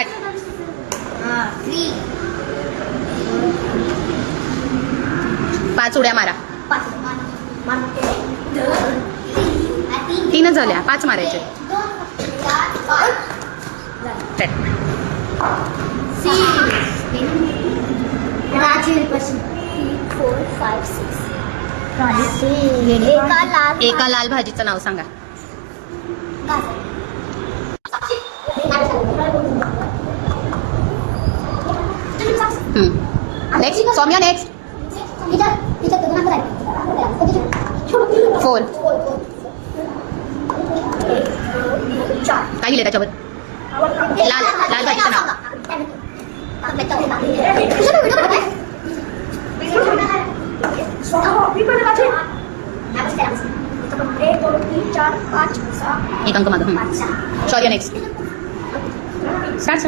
Start. 3 5 उड्या मारा. 5 तीनच झाल्या, 5 मारायचे. 6 राजीव 4 5 6 एका लाल भाजीचं नाव सांगा. नेक्स्ट सौम्या. नेक्स्ट 4. काय लिहिले त्याच्यावर? लाल लाल भाजीचं नाव. एक अंक मागं. शौर्य नेक्स्ट. स्टार्ट.